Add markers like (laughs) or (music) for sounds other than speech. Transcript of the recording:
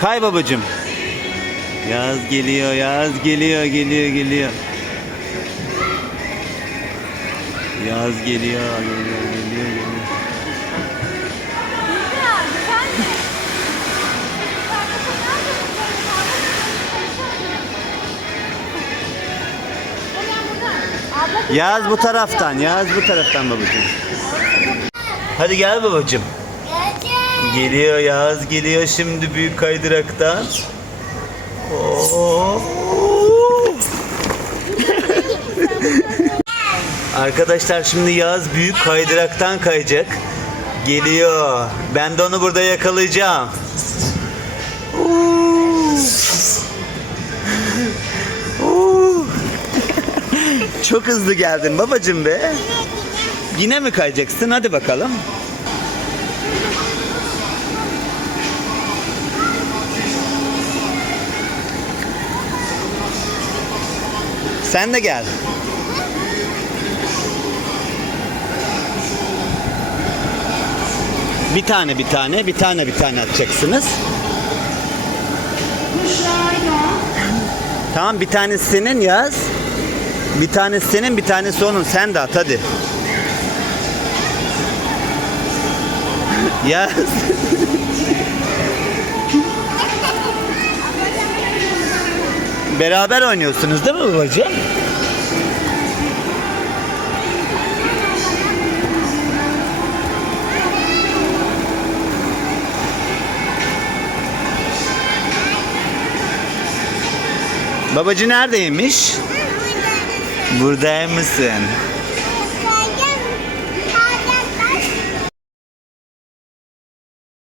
Kay babacım. Yaz geliyor, yaz geliyor, geliyor, geliyor. Yaz geliyor, geliyor, geliyor, geliyor. Yaz bu taraftan, yaz bu taraftan babacım. Hadi gel babacım. Geliyor yaz geliyor şimdi büyük kaydıraktan. Arkadaşlar şimdi yaz büyük kaydıraktan kayacak. Geliyor. Ben de onu burada yakalayacağım. Çok hızlı geldin babacım be. Yine mi kayacaksın? Hadi bakalım. Sen de gel. Bir tane bir tane, bir tane bir tane atacaksınız. Tamam bir tanesi senin yaz. Bir tanesi senin, bir tanesi onun. Sen de at hadi. Yaz. (laughs) Beraber oynuyorsunuz değil mi babacığım? Babacı neredeymiş? Buradaymışsın.